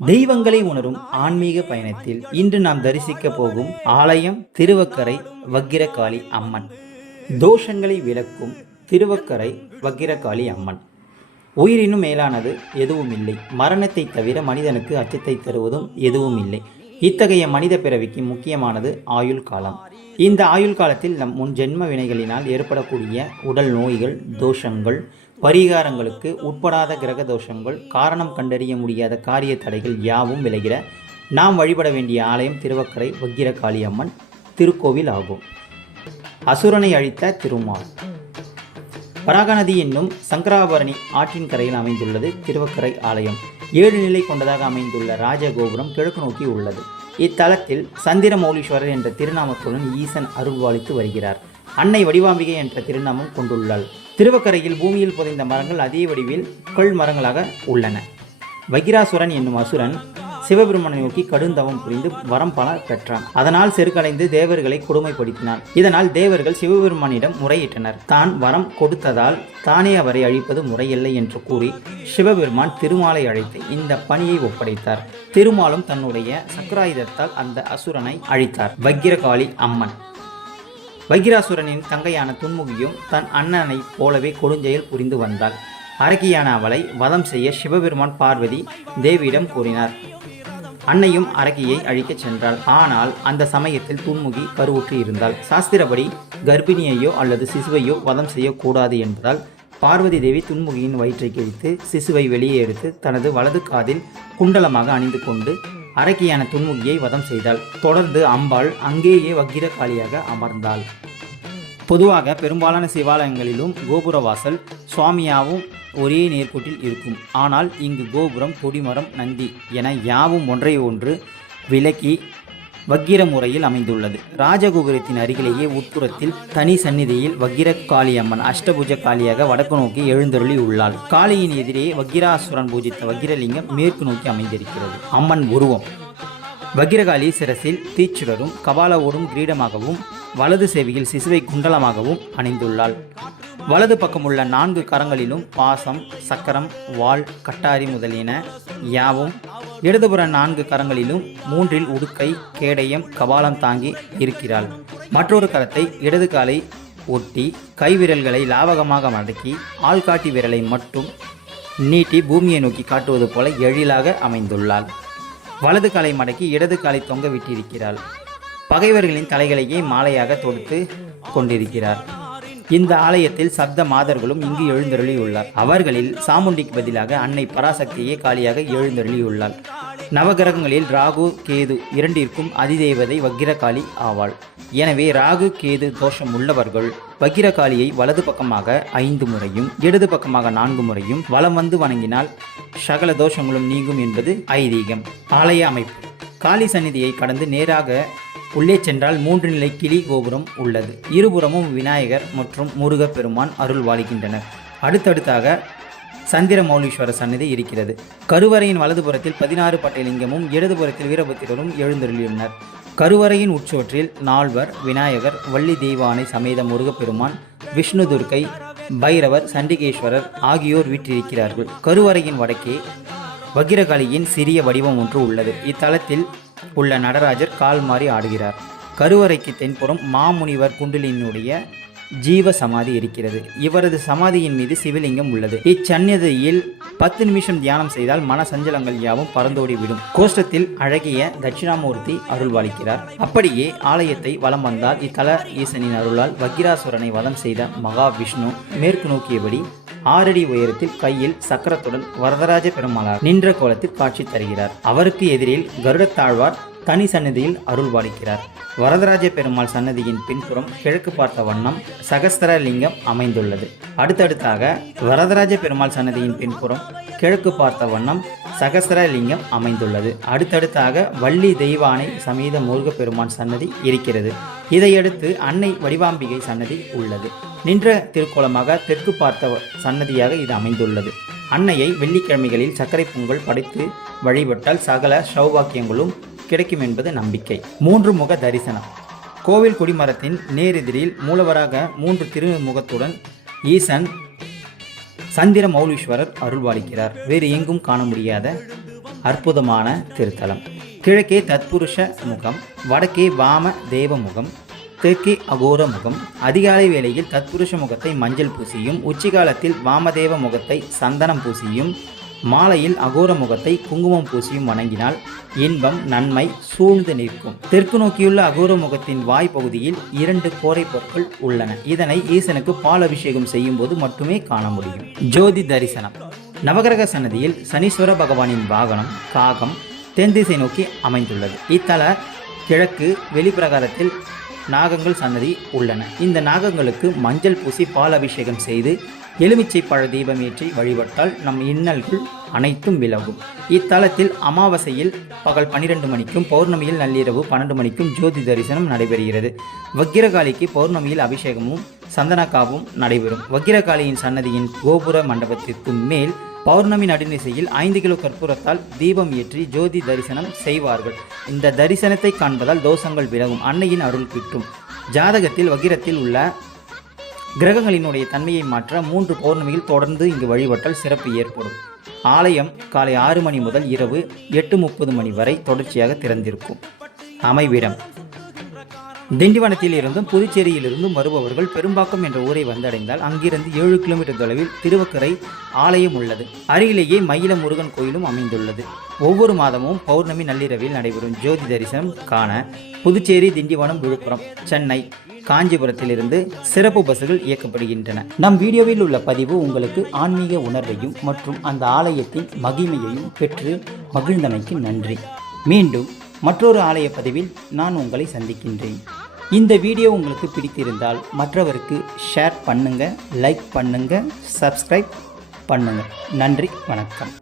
தெய்வங்களை உணரும் ஆன்மீக பயணத்தில் இன்று நாம் தரிசிக்க போகும் ஆலயம் திருவக்கரை வக்கிரகாளி அம்மன். தோஷங்களை விளக்கும் திருவக்கரை வக்கிரகாளி அம்மன். உயிரினும் மேலானது எதுவும் இல்லை. மரணத்தை தவிர மனிதனுக்கு அச்சத்தை தருவதும் எதுவும் இல்லை. இத்தகைய மனித பிறவிக்கு முக்கியமானது ஆயுள் காலம். இந்த ஆயுள் காலத்தில் நம் முன் ஜென்ம வினைகளினால் ஏற்படக்கூடிய உடல் நோய்கள், தோஷங்கள், பரிகாரங்களுக்கு உட்படாத கிரக தோஷங்கள், காரணம் கண்டறிய முடியாத காரிய தடைகள் யாவும் விலகிற நாம் வழிபட வேண்டிய ஆலயம் திருவக்கரை வக்கிரகாளி அம்மன் திருக்கோவில் ஆகும். அசுரனை அழித்த திருமால். பராகநதி என்னும் சங்கராபரணி ஆற்றின் கரையில் அமைந்துள்ளது திருவக்கரை ஆலயம். 7 நிலை கொண்டதாக அமைந்துள்ள ராஜகோபுரம் கிழக்கு நோக்கி உள்ளது. இத்தலத்தில் சந்திரமௌலீஸ்வரர் என்ற திருநாமத்துடன் ஈசன் அருள்வாளித்து வருகிறார். அன்னை வடிவாம்பிகை என்ற திருநாமம் கொண்டுள்ளாள். திருவக்கரையில் பூமியில் புதைந்த மரங்கள் அதே வடிவில் கொள் மரங்களாக உள்ளன. வக்கிராசுரன் என்னும் அசுரன் சிவபெருமனை நோக்கி கடுந்தவம் புரிந்து வரம் பல பெற்றான். அதனால் செருக்கடைந்து தேவர்களை கொடுமைப்படுத்தினான். இதனால் தேவர்கள் சிவபெருமானிடம் முறையிட்டனர். தான் வரம் கொடுத்ததால் தானே அவரை அழிப்பது முறையில்லை என்று கூறி சிவபெருமான் திருமாலை அழைத்து இந்த பணியை ஒப்படைத்தார். திருமாலும் தன்னுடைய சக்கராயுதத்தால் அந்த அசுரனை அழித்தார். வக்கிரகாளி அம்மன். வக்கிராசுரனின் தங்கையான துன்முகியும் தன் அண்ணனைப் போலவே கொடுஞ்செயல் புரிந்து வந்தாள். அரக்கியான அவளை வதம் செய்ய சிவபெருமான் பார்வதி தேவியிடம் கூறினார். அன்னையும் அரக்கியை அழிக்கச் சென்றாள். ஆனால் அந்த சமயத்தில் துன்முகி கருவுற்று இருந்தாள். சாஸ்திரப்படி கர்ப்பிணியையோ அல்லது சிசுவையோ வதம் செய்யக்கூடாது என்பதால் பார்வதி தேவி துன்முகியின் வயிற்றை கிழித்து சிசுவை வெளியே எடுத்து தனது வலது காதில் குண்டலமாக அணிந்து கொண்டு அரக்கியான துன்முகியை வதம் செய்தாள். தொடர்ந்து அம்பாள் அங்கேயே வக்கிரகாளியாக அமர்ந்தாள். பொதுவாக பெரும்பாலான சிவாலயங்களிலும் கோபுரவாசல் சுவாமியாவும் ஒரே நேர்கோட்டில் இருக்கும். ஆனால் இங்கு கோபுரம், கொடிமரம், நந்தி என யாவும் ஒன்றை ஒன்று விலக்கி வக்கிர முறையில் அமைந்துள்ளது. ராஜகோபுரத்தின் அருகிலேயே உட்புறத்தில் தனி சந்நிதியில் வக்கிரகாளி அம்மன் அஷ்டபுஜ காளியாக வடக்கு நோக்கி எழுந்தருளி உள்ளாள். காளியின் எதிரே வக்கிராசுரன் பூஜித்த வக்கிரலிங்கம் மேற்கு நோக்கி அமைந்திருக்கிறது. அம்மன் உருவம். வக்கிரகாளி சிரசில் தீச்சுடரும் கபாலவோடும் கிரீடமாகவும் வலது செவியில் சிசுவை குண்டலமாகவும் அணிந்துள்ளாள். வலது பக்கமுள்ள 4 கரங்களிலும் பாசம், சக்கரம், வாள், கட்டாரி முதலியன யாவும், இடதுபுற 4 கரங்களிலும் 3இல் உடுக்கை, கேடயம், கபாலம் தாங்கி இருக்கிறாள். மற்றொரு கரத்தை இடது காலை ஒட்டி கைவிரல்களை லாவகமாக மடக்கி ஆள்காட்டி விரலை மட்டும் நீட்டி பூமியை நோக்கி காட்டுவது போல எழிலாக அமைந்துள்ளாள். வலது காலை மடக்கி இடது காலை தொங்க விட்டிருக்கிறாள். பகைவர்களின் தலைகளையே மாலையாக தொடுத்து கொண்டிருக்கிறார். இந்த ஆலயத்தில் சப்த மாதர்களும் இங்கு எழுந்தருளியுள்ளார். அவர்களில் சாமுண்டிக்கு பதிலாக அன்னை பராசக்தியே காளியாக எழுந்தருளியுள்ளாள். நவகிரகங்களில் ராகு, கேது இரண்டிற்கும் அதிதேவதை வக்கிரகாளி ஆவாள். எனவே ராகு, கேது தோஷம் உள்ளவர்கள் வக்கிரகாளியை வலது பக்கமாக 5 முறையும் இடது பக்கமாக 4 முறையும் வலம் வந்து வணங்கினால் சகல தோஷங்களும் நீங்கும் என்பது ஐதீகம். ஆலய அமைப்பு. காளி சந்நிதியை கடந்து நேராக உள்ளே சென்றால் 3 நிலை கிளி கோபுரம் உள்ளது. இருபுறமும் விநாயகர் மற்றும் முருகப் பெருமான் அருள் வாழிக்கின்றனர். அடுத்தடுத்தாக சந்திரமௌலீஸ்வரர் சந்நிதி இருக்கிறது. கருவறையின் வலதுபுறத்தில் 16 பட்டை லிங்கமும் இடதுபுறத்தில் வீரபத்திரரும் எழுந்தருளியுள்ளனர். கருவறையின் உட்சுவற்றில் 4 விநாயகர், வள்ளி தெய்வானை சமேத முருகப்பெருமான், விஷ்ணு துர்க்கை, பைரவர், சண்டிகேஸ்வரர் ஆகியோர் வீற்றிருக்கிறார்கள். கருவறையின் வடக்கே வக்கிரகாளியின் சிறிய வடிவம் ஒன்று உள்ளது. இத்தலத்தில் உள்ள நடராஜர் கால் மாறி ஆடுகிறார். கருவறைக்கு தென்புறம் மாமுனிவர் குண்டலினுடைய ஜீவ சமாதி இருக்கிறது. இவரது சமாதியின் மீது சிவலிங்கம் உள்ளது. இச்சந்நிதியில் 10 நிமிஷம் தியானம் செய்தால் மன சஞ்சலங்கள் யாவும் பறந்தோடிவிடும். கோஷ்டத்தில் அழகிய தட்சிணாமூர்த்தி அருள்வாளிக்கிறார். அப்படியே ஆலயத்தை வலம் வந்தால் இத்தல ஈசனின் அருளால் வக்கிராசுரனை வதம் செய்த மகாவிஷ்ணு மேற்கு நோக்கியபடி 6 அடி உயரத்தில் கையில் சக்கரத்துடன் வரதராஜ பெருமாளார் நின்ற கோலத்தில் காட்சி தருகிறார். அவருக்கு எதிரில் கருடத்தாழ்வார் தனி சன்னதியில் அருள்வாளிக்கிறார். வரதராஜ பெருமாள் சன்னதியின் பின்புறம் கிழக்கு பார்த்த வண்ணம் சகஸ்திரலிங்கம் அமைந்துள்ளது. அடுத்தடுத்தாக வரதராஜ பெருமாள் சன்னதியின் பின்புறம் கிழக்கு பார்த்த வண்ணம் சகஸ்திரலிங்கம் அமைந்துள்ளது. அடுத்தடுத்தாக வள்ளி தெய்வானை சமேத முருகப்பெருமான் சன்னதி இருக்கிறது. இதையடுத்து அன்னை வடிவாம்பிகை சன்னதி உள்ளது. நின்ற திருக்கோலமாக தெற்கு பார்த்த சன்னதியாக இது அமைந்துள்ளது. அன்னையை வெள்ளிக்கிழமைகளில் சர்க்கரை பொங்கல் படைத்து வழிபட்டால் சகல சௌபாக்கியங்களும் கிடைக்கும் என்பது நம்பிக்கை. 3 முக தரிசனம். கோவில் கொடிமரத்தின் நேரெதிரில் மூலவராக 3 திருமுகத்துடன் ஈசன் சந்திரமௌலீஸ்வரர் அருள்வாளிக்கிறார். வேறு எங்கும் காண முடியாத அற்புதமான திருத்தலம். கிழக்கே தத்புருஷ முகம், வடக்கே வாம தேவ முகம், தெற்கே அகோர முகம். அதிகாலை வேளையில் தத்புருஷ முகத்தை மஞ்சள் பூசியும், உச்சிகாலத்தில் வாமதேவ முகத்தை சந்தனம் பூசியும், மாலையில் அகோர முகத்தை குங்குமம் பூசியும் வணங்கினால் இன்பம் நன்மை சூழ்ந்து நிற்கும். தெற்கு நோக்கியுள்ள அகோர முகத்தின் வாய் பகுதியில் 2 கோரை பொருட்கள் உள்ளன. இதனை ஈசனுக்கு பால் அபிஷேகம் செய்யும் போது மட்டுமே காண முடியும். ஜோதி தரிசனம். நவகிரக சன்னதியில் சனீஸ்வர பகவானின் வாகனம் காகம் தென் திசை நோக்கி அமைந்துள்ளது. இத்தல கிழக்கு வெளிப்பிரகாரத்தில் நாகங்கள் சன்னதி உள்ளன. இந்த நாகங்களுக்கு மஞ்சள் பூசி பால் அபிஷேகம் செய்து எலுமிச்சை பழ தீபம் ஏற்றி வழிபட்டால் நம் இன்னல்கள் அனைத்தும் விலகும். இத்தலத்தில் அமாவாசையில் பகல் 12 மணிக்கும் பௌர்ணமியில் நள்ளிரவு 12 மணிக்கும் ஜோதி தரிசனம் நடைபெறுகிறது. வக்கிரகாளிக்கு பௌர்ணமியில் அபிஷேகமும் சந்தனக்காவும் நடைபெறும். வக்கிரகாளியின் சன்னதியின் கோபுர மண்டபத்திற்கு மேல் பௌர்ணமி நடுநிசையில் 5 கிலோ கற்பூரத்தால் தீபம் ஏற்றி ஜோதி தரிசனம் செய்வார்கள். இந்த தரிசனத்தை காண்பதால் தோஷங்கள் விலகும், அன்னையின் அருள் கிட்டும். ஜாதகத்தில் வக்கிரத்தில் உள்ள கிரகங்களினுடைய தன்மையை மாற்ற 3 பௌர்ணமியில் தொடர்ந்து இங்கு வழிபட்டால் சிறப்பு ஏற்படும். ஆலயம் காலை 6 மணி முதல் இரவு 8:30 மணி வரை தொடர்ச்சியாக திறந்திருக்கும். அமைவிடம் திண்டிவனத்தில் இருந்தும் புதுச்சேரியிலிருந்தும் வருபவர்கள் பெரும்பாக்கம் என்ற ஊரை வந்தடைந்தால் அங்கிருந்து 7 கிலோமீட்டர் தொலைவில் திருவக்கரை ஆலயம் உள்ளது. அருகிலேயே மயில முருகன் கோயிலும் அமைந்துள்ளது. ஒவ்வொரு மாதமும் பௌர்ணமி நள்ளிரவில் நடைபெறும் ஜோதி தரிசனம் காண புதுச்சேரி, திண்டிவனம், விழுப்புரம், சென்னை, காஞ்சிபுரத்திலிருந்து சிறப்பு பஸ்ஸுகள் இயக்கப்படுகின்றன. நம் வீடியோவில் உள்ள பதிவு உங்களுக்கு ஆன்மீக உணர்வையும் மற்றும் அந்த ஆலயத்தின் மகிமையையும் பெற்று மகிழ்ந்தமைக்கு நன்றி. மீண்டும் மற்றொரு ஆலய பதிவில் நான் உங்களை சந்திக்கின்றேன். இந்த வீடியோ உங்களுக்கு பிடித்திருந்தால் மற்றவருக்கு ஷேர் பண்ணுங்க, லைக் பண்ணுங்க, சப்ஸ்கிரைப் பண்ணுங்க. நன்றி, வணக்கம்.